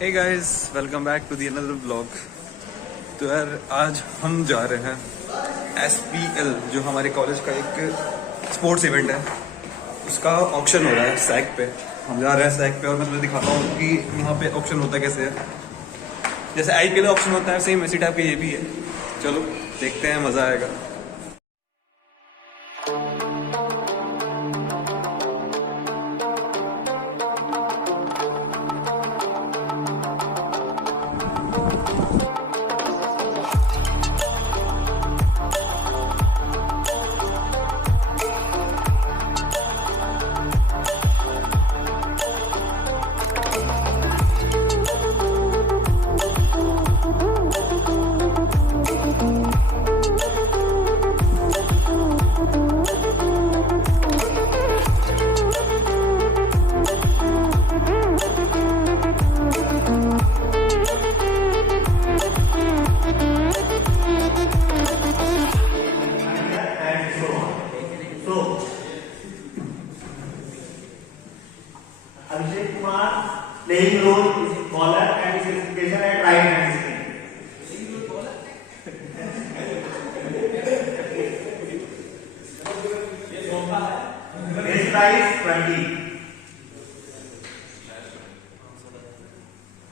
Hey guys, welcome back to the another blog. तो यार आज हम जा रहे हैं SPL, जो हमारे कॉलेज का एक स्पोर्ट्स इवेंट है, उसका ऑक्शन हो रहा है सैक पे। हम जा रहे हैं सैक पे और मैं तुम्हें दिखाता हूँ कि यहाँ पे ऑक्शन होता कैसे है। जैसे IPL ऑक्शन होता है सेम इसी टाइप का ये भी है। चलो देखते हैं, मज़ा आएगा। Abhishek Kumar playing role is bowler and his classification at right hand spin. Base price 20.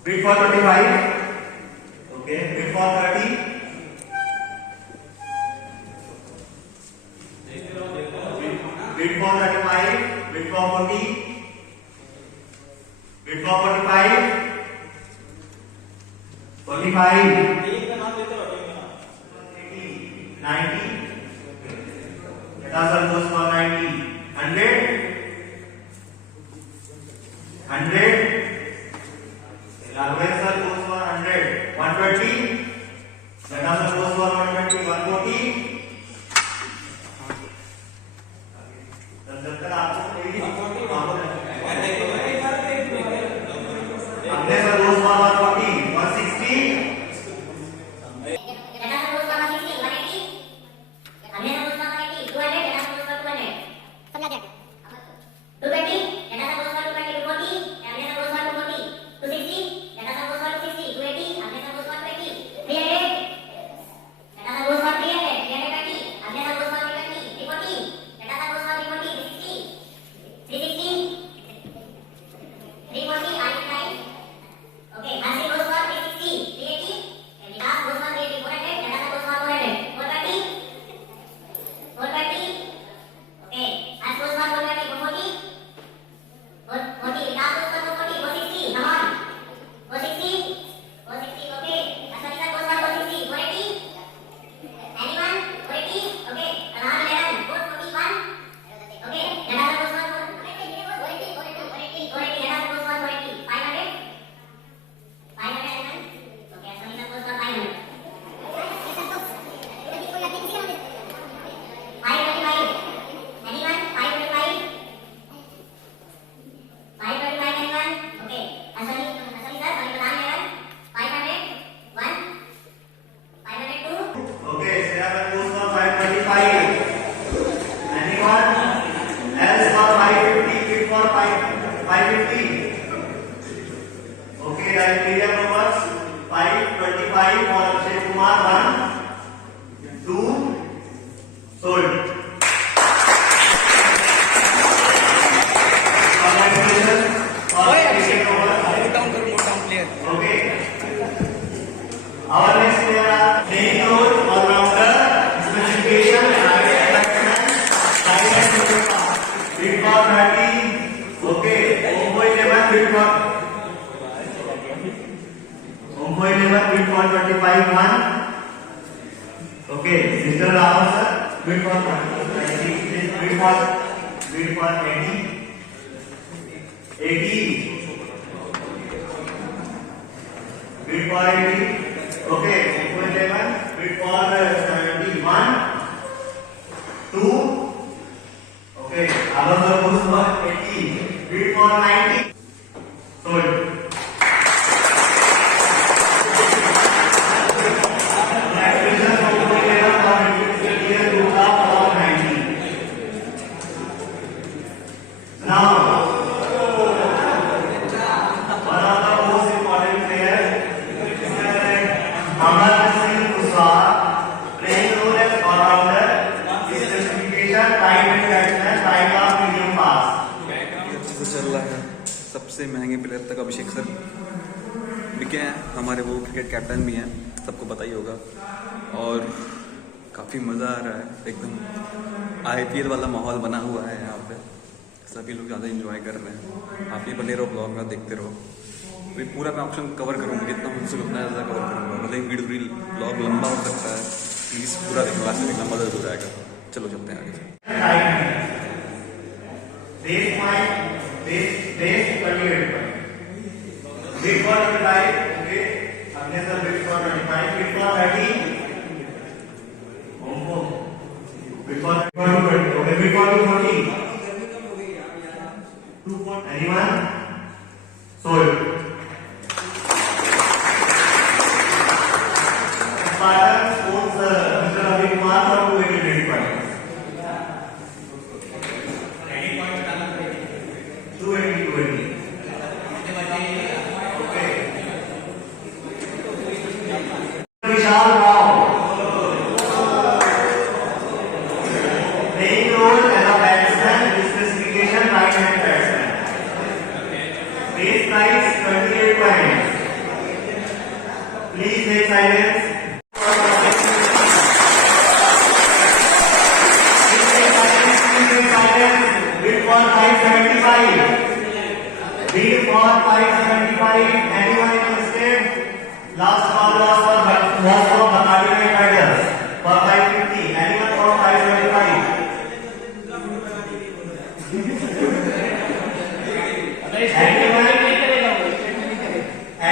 Bid for 25. Okay. Bid for 30. Bid for 35. Bid for 40. Bid for 45. 45. 80. 90. Data goes for 90. 100. 100. Larvesal goes for 100. 120. Data goes for 120. 140. Bid for 80. 80. Bid for 80. Okay. 11. Bid for 71. 2. Okay. Another goes for 80. Bid for 90. Sold. Now, one of the most important तक अभिषेक sir बिके हैं, हमारे वो cricket captain भी हैं, सबको पता ही होगा। और काफ़ी मज़ा आ रहा है, एकदम IPL वाला माहौल बना हुआ है यहाँ पे, सभी लोग ज़्यादा इंजॉय कर रहे हैं। आप ये बने रहो ब्लॉग में, देखते रहो। अभी पूरा मैं ऑप्शन कवर करूँगा, जितना मुझसे उतना ज़्यादा कवर करूँगा, भले ही वीडियो ब्लॉग लंबा हो सकता है, प्लीज़ पूरा देखो, लास्ट में देखना, मदद हो जाएगा। चलो चलते हैं आगे। Anyone? Sold. Spartan sports Mr. Ravi Kumar for 280 points. 280. Okay. Vishal Rao. Playing role as a batsman with specification right-hand batsman. Base price 28 points. Please make silence. Bid for 575. Bid for 575. Anyone interested? Last call was for Bhatari Night Riders for 550. Anyone for 575?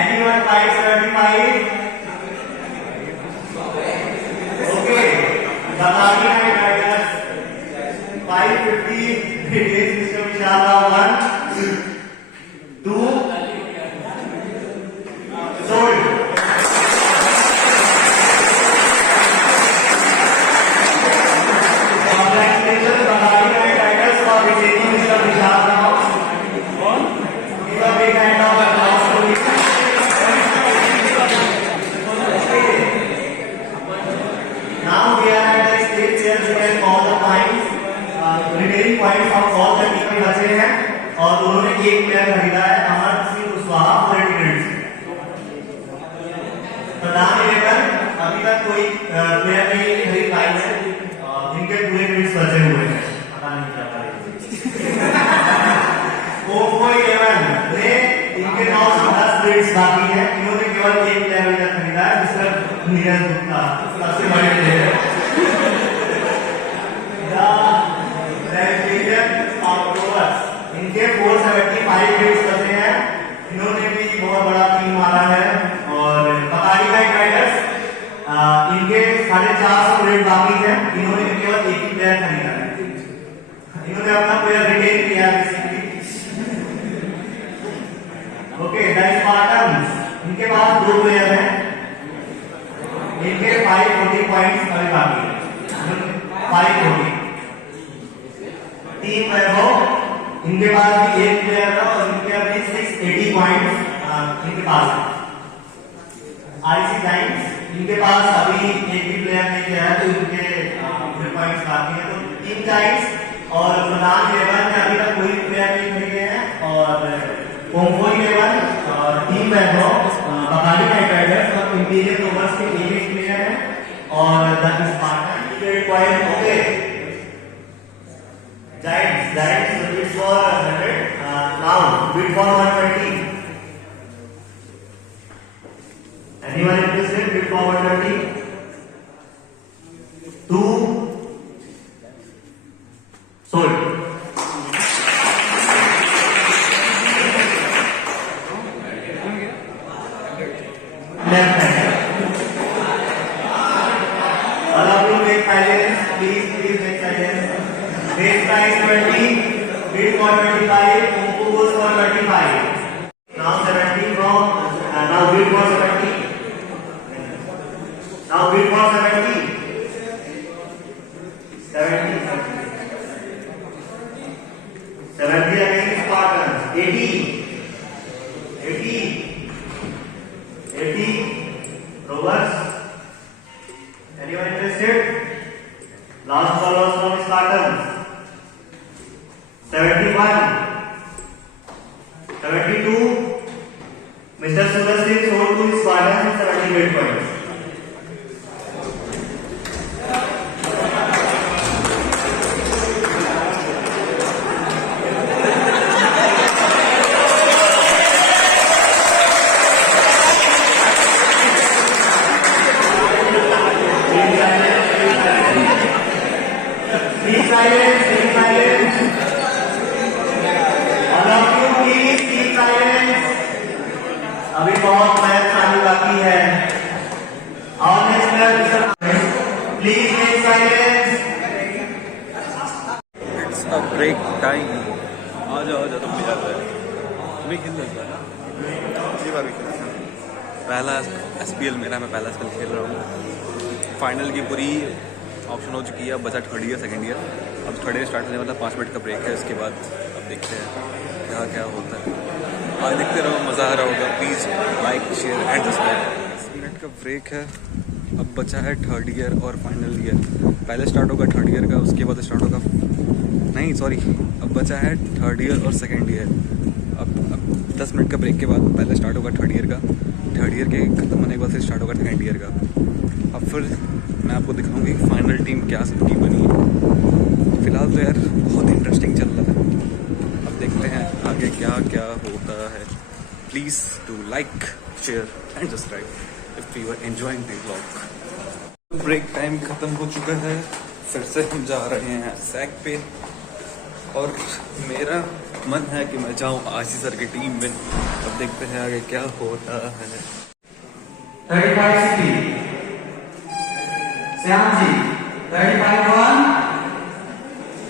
Anyone 575? Okay. Bhatari Night Riders 550. It is Mr. Vishal. 1, 2. Sold. Congratulations, Bhatari Night Riders, for retaining Mr. Vishal. Give a big hand of applause to him. Now we are at the stage where we can call the points, remaining points of all the team में बचे हैं, और दोनों ने एक player खरीदा है, Amar Singh Kushwaha readymade से। प्रधान इलेवन अभी तक कोई प्लेयर नहीं खरीद पाई है, इनके पूरे क्रेडिट्स बचे हुए हैं, पता नहीं क्या करेंगे। ओप्पो 11 ने इनके 910 क्रेडिट्स बाकी है, इन्होंने केवल एक प्लेयर अभी तक खरीदा है, जिसका नीरज गुप्ता सबसे बड़े प्लेयर। इनके 475 क्रेडिट्स बचे हैं, इन्होंने भी बहुत बड़ा टीम मारा है। और बहारी नाइट राइडर्स इनके 450 क्रेडिट बाकी है, इन्होंने केवल एक ही प्लेयर खरीदा है, इन्होंने अपना प्लेयर रिटेन किया बेसिकली। ओके, द स्पार्टन्स इनके पास 2 प्लेयर हैं, इनके 540 पॉइंट्स अभी बाकी है, 540। टीम वैभव इनके पास भी एक प्लेयर है और इनके अभी 680 पॉइंट्स इनके पास है। आईसी जाइंट्स इनके पास अभी एक भी प्लेयर नहीं गया है, तो इनके पॉइंट्स बाकी है। तो टीम जाइंट्स और प्रधान 11 में अभी तक कोई प्लेयर नहीं खरीदे हैं, और ओम्बो 11 और टीम वैभव बहारी नाइट राइडर्स और इंटीरियर ओवर्स के एक प्लेयर है, और the Spartan point. Okay, Giants bid for 100. Now bid for 120. Anyone interested? Bid for 120. 2. Sold. Left hand. All of you make silence. Please make silence. Base price 20, bid for 25, Oppo goes for 25. Now 70 from, now bid for 70. Now bid for 70. 70. 70 against Spartans. 80. 80. 80. Rovers. Anyone interested? Last call was from Spartans. 71, 72, Mr. Suraj Singh sold to his Spartans 78 points. Please silence, please silence. All of you, please keep silence. अभी बहुत match चालू बाकी है. Our next player, Mr. Please make silence. It's a break time. आ जाओ तुम भी आ जाओ. तुम्हें खेल लगता है ना. ये बार भी खेलते हैं. पहला SPL मेरा, मैं पहला SPL खेल रहा हूँ. फाइनल की पूरी ऑप्शन हो चुकी है. अब बचा थर्ड ईयर सेकेंड ईयर. अब थर्ड ईयर स्टार्ट होने मतलब 5 मिनट का ब्रेक है. उसके बाद अब देखते हैं क्या क्या होता है. आज देखते रहो, मज़ा आ रहा होगा. Please like share and subscribe. 10 minute का ब्रेक है. अब बचा है थर्ड ईयर और फाइनल ईयर. पहले स्टार्ट होगा थर्ड ईयर का, उसके बाद स्टार्ट होगा, नहीं सॉरी, अब बचा है थर्ड ईयर और सेकेंड ईयर. अब 10 मिनट का ब्रेक के बाद पहले स्टार्ट होगा थर्ड ईयर का. थर्ड ईयर के ख़त्म होने के बाद फिर स्टार्ट होगा सेकेंड ईयर का. अब फिर मैं आपको दिखाऊंगी फाइनल टीम क्या सबकी बनी है. फिलहाल तो यार बहुत इंटरेस्टिंग चल रहा है. अब देखते हैं आगे क्या क्या होता है. Please do like share and subscribe if you are enjoying the vlog. Break time ख़त्म हो चुका है. फिर से हम जा रहे हैं सैक पे और मेरा मन है कि मैं जाऊं आशीष सर की टीम में. अब देखते हैं आगे क्या होता है. 35 Shyam ji, 35-1,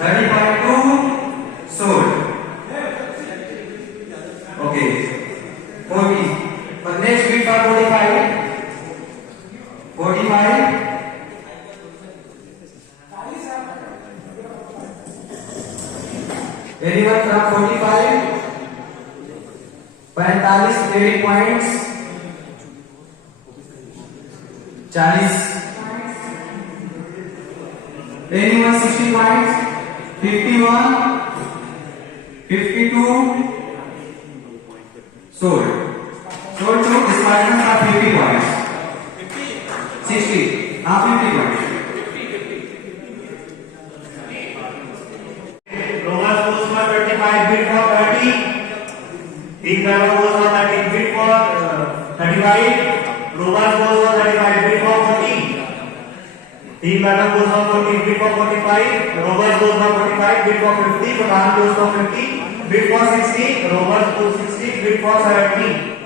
35-2, sold. Okay. 40. But next bid for 45. 45. Anyone from 45? 45 credit points. 40. Anyone 60 points? 51, 52, sold. Sold to Spartans are 50 points. 60, now 50 points. Rovers goes for 25, bid for 30. Team Bravo goes for 30, bid for 35. Rovers goes for 35, bid for 40. Team Madam goes for 40, bid for 45. Rovers goes for 45, bid for 50. Pradhan goes for 50, bid for 60. Rovers goes 60, bid for 70.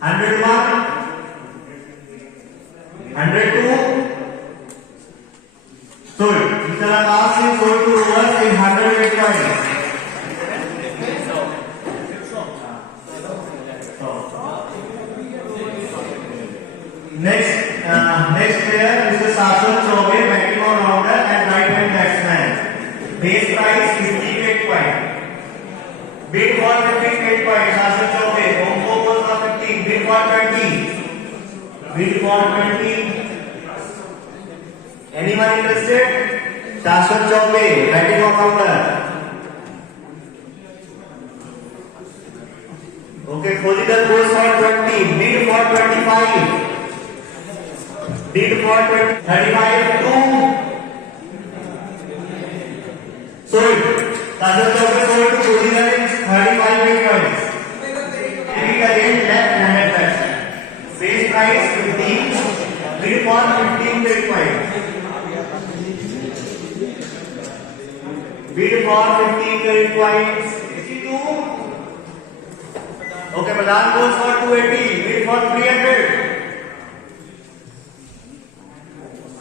101, 102. Sold. Mr. Akash is sold to Rovers in 108 points. Next player, Mr. Sashwat Chaubey, batting all-rounder and right-hand batsman. Base price 58 points. Bid for 58 points. Sashwat Chaubey. Omko goes for 15. Bid for 20. Bid for 20. Anyone interested? Sashwat Chaubey, batting all-rounder. Okay, Khojidar goes for 20. Bid for 25. Bid for 35-2. Sold. Sashwat Chaubey sold to Khojidar in 35 points. Bid again left-handed batsman. Base price 15. Bid for 15 points. Bid for 15 points. 62. Okay, Pradhan goes for 280. Bid for 300.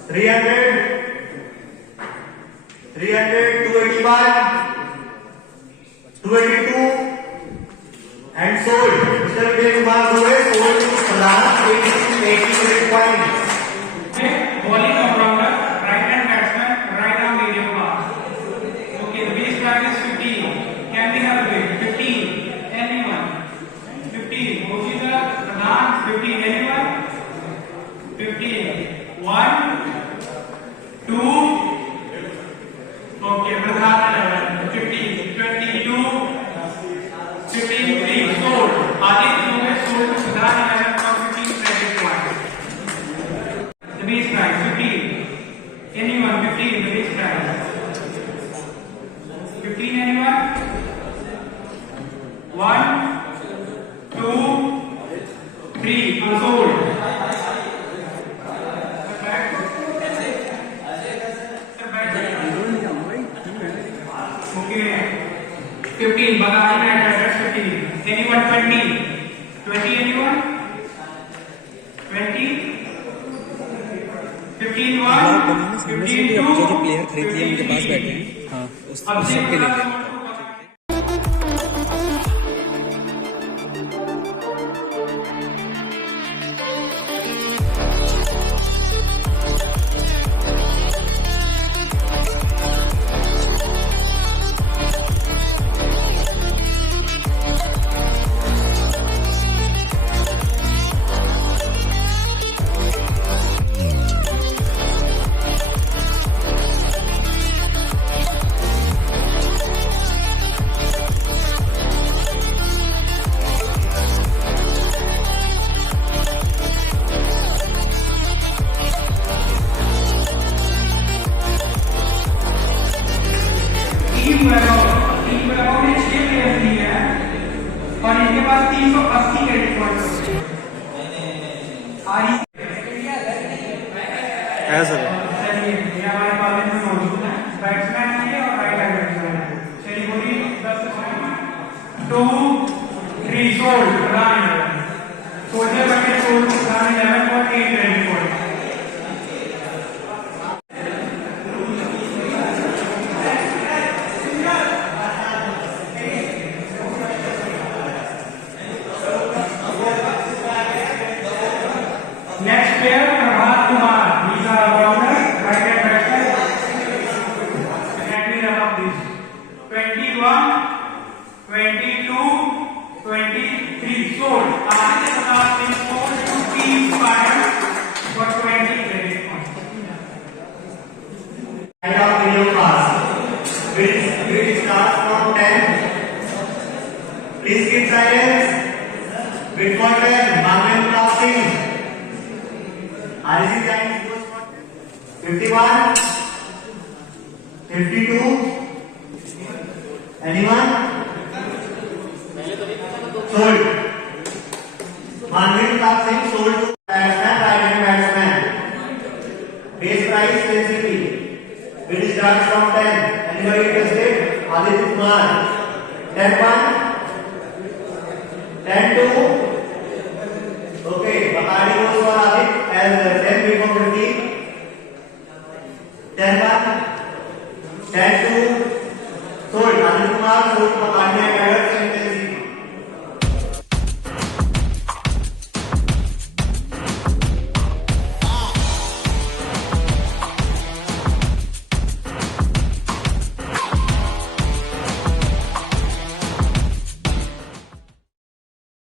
300, 281, 282, and sold. Mr. Vijay Kumar Dubey sold to Pradhan 80 points. Bowling all-rounder, right-hand batsman, right-arm medium fast. Okay, the base price is 15. Can we have a bid? 15. Anyone? 15. Khojidar, Pradhan, 15. Anyone? 15. 1, 2. Okay, Pradhan 11. 15. 22. 15. 3. Sold. Adit Dubey 3 unsold. Okay. 15. Bagawan address 15. Anyone 20? 20 anyone? 20? 15 1. 15 2. जो player खरीद लिए उनके पास बैठे हैं हाँ उस सबके लिए टीम लगाओ ने 6 प्लेयर्स लिए हैं और इनके पास 380 क्रेडिट पॉइंट्स है सर। चलिए ये हमारे पास में मौजूद है बैट्समैन है और राइट हैंड बैट्समैन है। चलिए बोलिए 10 2 3 सोल्ड रन 16 बटे sold run 11.8 credit point. Next player, Prabhat Kumar. He's a all-rounder, right-hand batsman. Let me run up this. 21, 22, 23. Sold. आगे के साथ में sold to team partner for 20 credit points. End of video class. Which starts from 10. Please keep silence. Wait for 10. Marvin Casting. RC Giants goes for 51, 52. Anyone? Sold. Marvin Casting sold to batsman, right-hand batsman. Base price 10 Bid starts from 10. Anybody interested? Aditya Kumar. 10-1, 10-2.